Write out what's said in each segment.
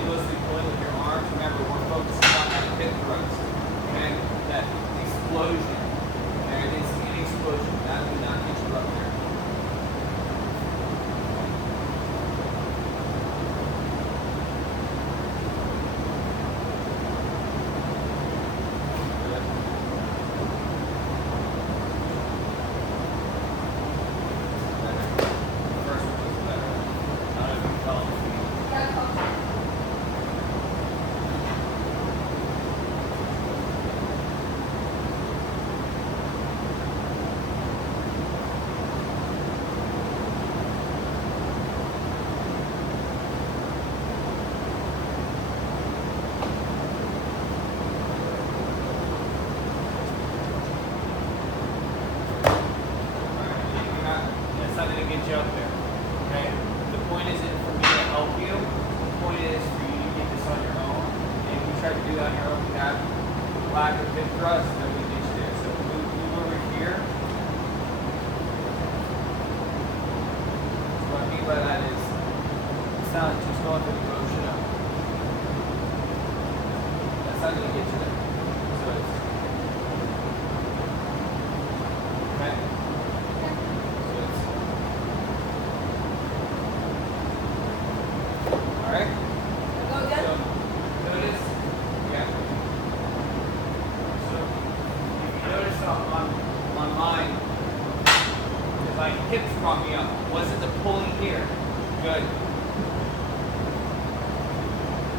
really mostly pulling with your arms. Remember, we're focusing on that hip thrust, okay? That explosion. There, it's an explosion. That would not get you up there. Get you up there. Okay? The point isn't for me to help you. The point is for you to get this on your own. And if you try to do that on your own, you have lack of hip thrust, then we get you there. So move over here. So what I mean by that is it's not just going through the motion of that's not going to get you there. So it's okay. Alright? Go again? So, notice, yeah. So, if you notice on mine, if my hips brought me up, wasn't the pulling here? Good.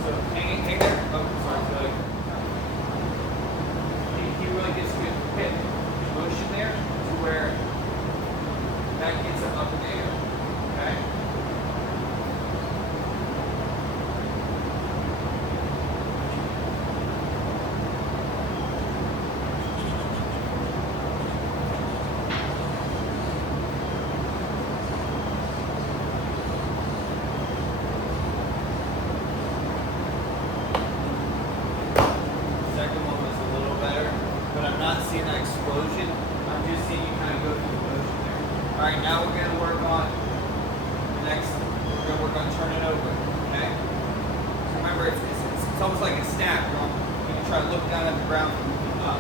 So, hang there. Oh, sorry. So, like, he really gets good hip motion there to where that gets him up in the air. Okay? Seeing that explosion, I'm just seeing you kind of go through the motion there. Alright, now we're going to work on the next, we're going to work on turning over, okay? So remember, it's almost like a snap. You can try to look down at the ground and move up.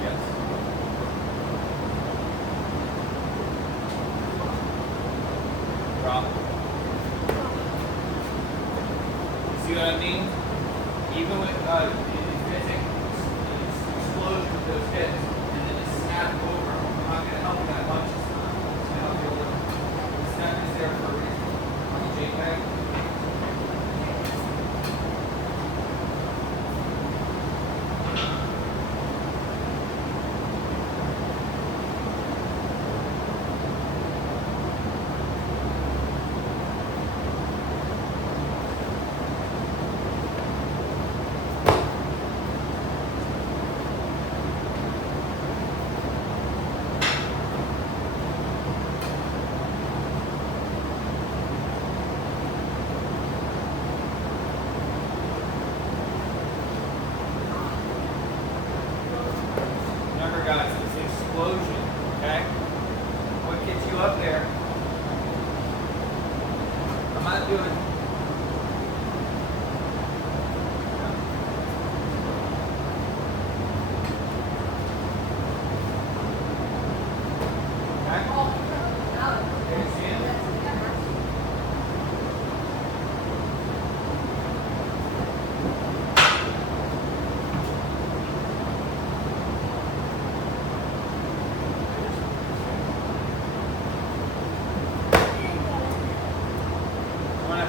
Yes. Drop. See what I mean? Even with, it's going to take an explosion with those hips, and then just snap over. I'm not going to help you that much this time. I'm just going to help you a little. The snap is there for a reason. On the JPEG. Guys, this explosion, okay? What gets you up there? I'm not doing.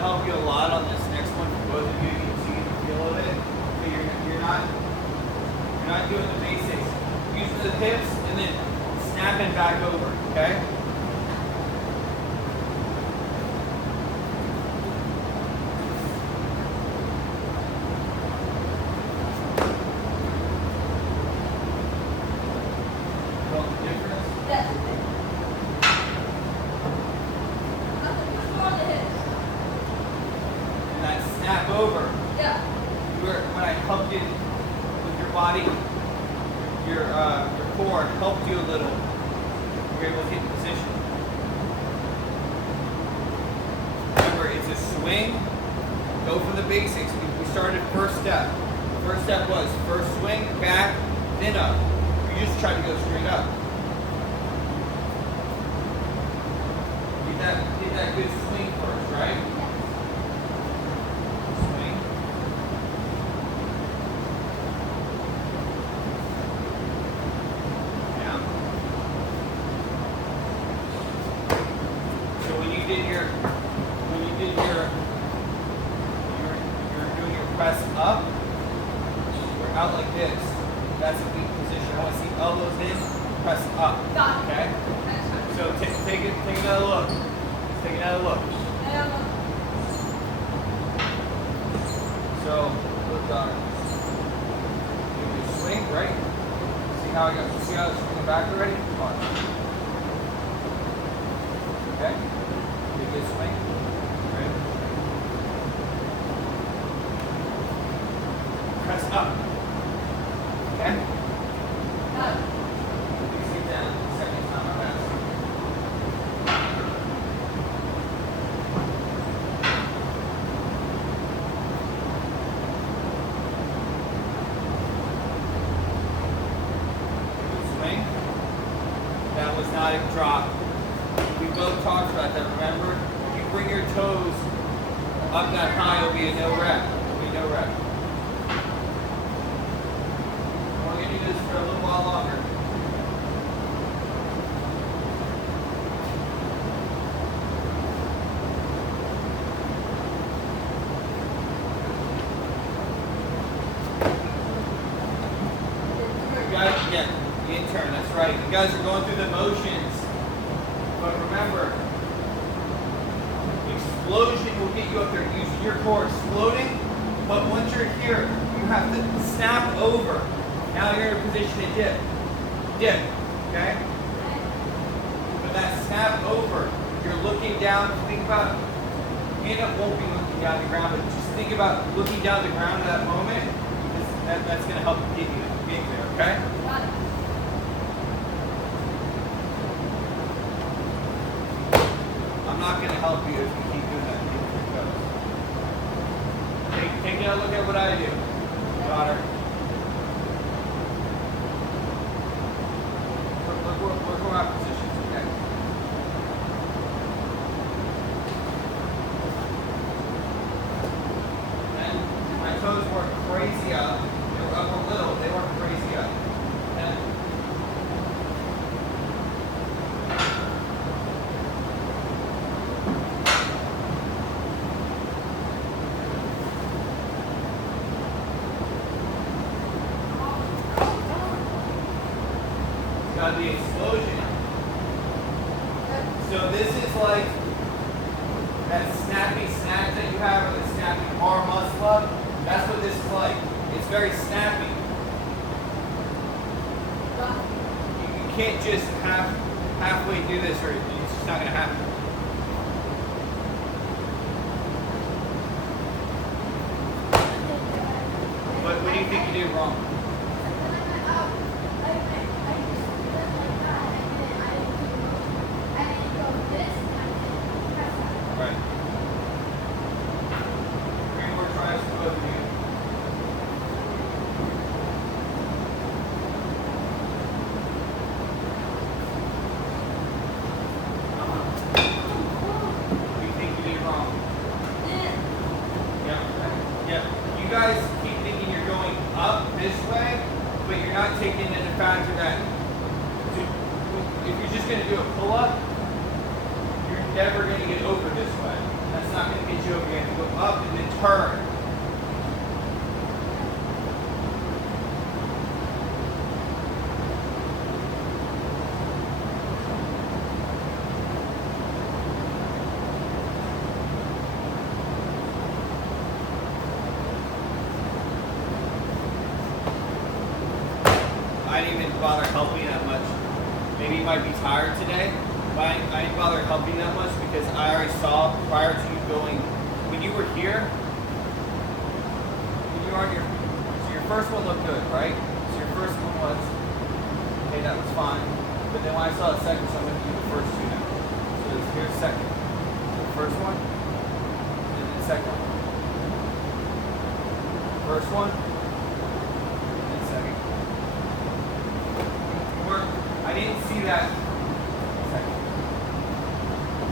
Help you a lot on this next one for both of you. You can see the feel of it. But you're not doing the basics. Using the hips and then snapping back over. Okay. Felt the difference? Yes. Snap over. Yeah. When I helped you with your body, your core helped you a little. You're able to get in position. it's a swing. Go for the basics. We started first step. First step was first swing, back, then up. You just try to go straight up. Get that good swing first, right? Swing. Down. So when you did your you're doing your press up, you're out like this. That's a weak position. I want to see elbows in, press up. Okay? So take another look. Take another look. So look you swing, right? See how it's swinging back already? Come on. Okay? Take a good swing. Right? Press up. Okay? Please get down. Second time around. Swing. That was not a drop. We both talked about that, remember? If you bring your toes up that high, it'll be a no rep. It'll be no rep. We're going to do this for a little while longer. You guys, yeah, the intern, that's right. You guys are going through the motions. But remember, explosion will get you up there. Use your core exploding, but once you're here, you have to snap over. Now you're in a position to dip. Dip, okay? When that snap over, you're looking down. Think about, you won't be looking down the ground, but just think about looking down the ground at that moment. Because that's going to help get you there, okay? Got it. I'm not going to help you if you keep doing that. Take a look at what I do, daughter. Look our positions, okay? And my toes weren't crazy up. They were up a little. They weren't crazy up. And got the explosion. So this is like that snappy snap that you have, or the snappy bar muscle up. That's what this is like. It's very snappy. You can't just halfway do this, or it's just not going to happen. What do you think you did wrong? Right. 3 more tries for both of you. What do you think you did wrong? Yeah. You guys keep thinking you're going up this way, but you're not taking into factor that if you're just going to do a pull-up, you're never going to get over this way. That's not going to get you over. You have to go up and then turn. I didn't even bother helping that much. Maybe you might be tired today, but I didn't bother helping that much because I already saw prior to you going, when you were here, when you were on so your first one looked good, right? So your first one was, okay, that was fine. But then when I saw the second, so I'm going to do the first two now. So here's second. So the first one, second one. First one, and second. I didn't see that. Second.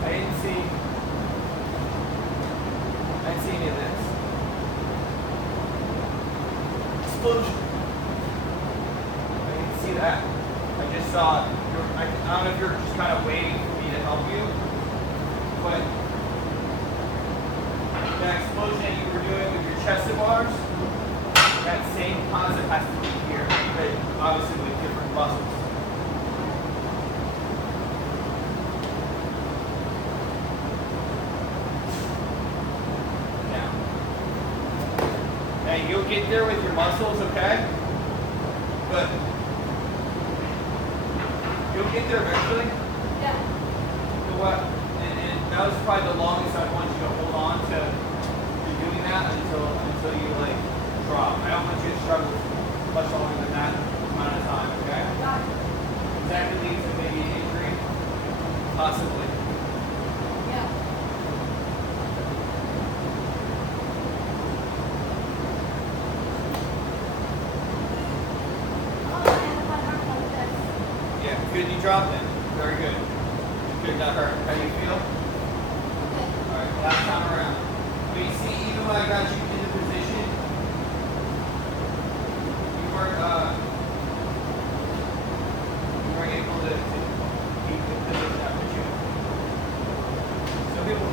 I didn't see any of this. Explosion. I didn't see that. I just saw, I don't know if you're just kind of waiting for me to help you, but that explosion that you were doing with your chest to bars, that same concept has to be here, but obviously with different muscles. Now you'll get there with your muscles, okay? But you'll get there eventually. Yeah. So what? And that was probably the longest I want you to hold on to doing that until you like drop. I don't want you to struggle much longer than that amount of time, okay? Got it. That could lead to maybe an injury, possibly. Yeah. Yeah, good you dropped it. Very good. Good, not hurt. How do you feel? Okay. Alright, last time around. But you see, even when I got you in the position, you weren't able to keep the position I put you in. Some people,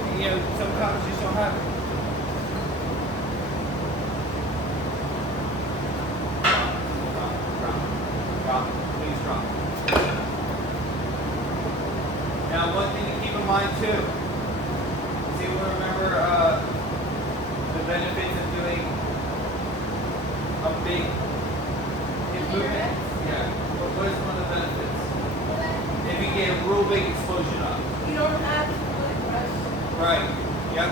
some cops just don't have it. Drop. Please drop. Now, one thing to keep in mind too, is you will remember the benefits of doing a big hip movement. Yeah. What is one of the benefits? If you get a real big explosion up. You don't have to really rush. Right. Yep.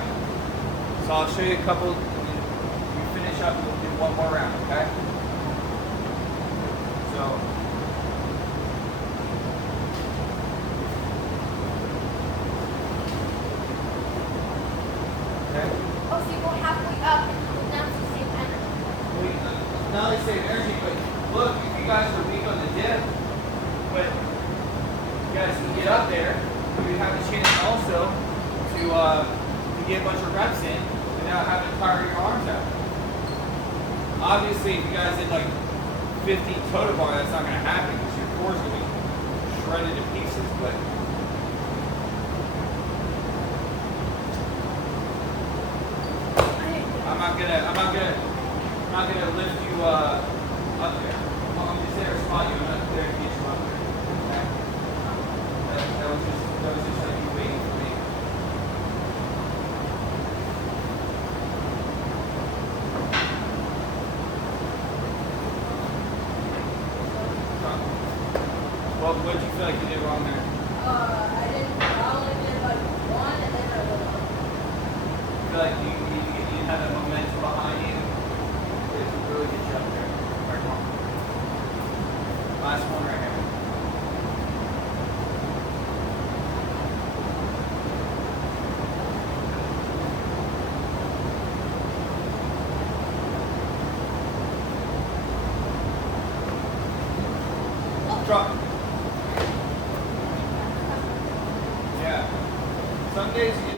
So I'll show you a couple. You finish up, we'll do one more round, okay? So. Okay. Oh, so you go halfway up and come down to the same energy. Not only save energy, but look, if you guys are weak on the dip, but you guys can get up there, you have a chance also to get a bunch of reps in without having to tire your arms out. Obviously, if you guys did like 50 total bar, that's not going to happen because your core's going to be shredded to pieces. But I'm not gonna lift you up there. I'm just there to spot you. I'm not there to get you up there. Okay? That was just like you waiting for me. What did you feel like you did wrong there? I only did like one and then I went up. I feel like you had that momentum behind you. It really get you up there. All right, come on. Last one right here. Drop.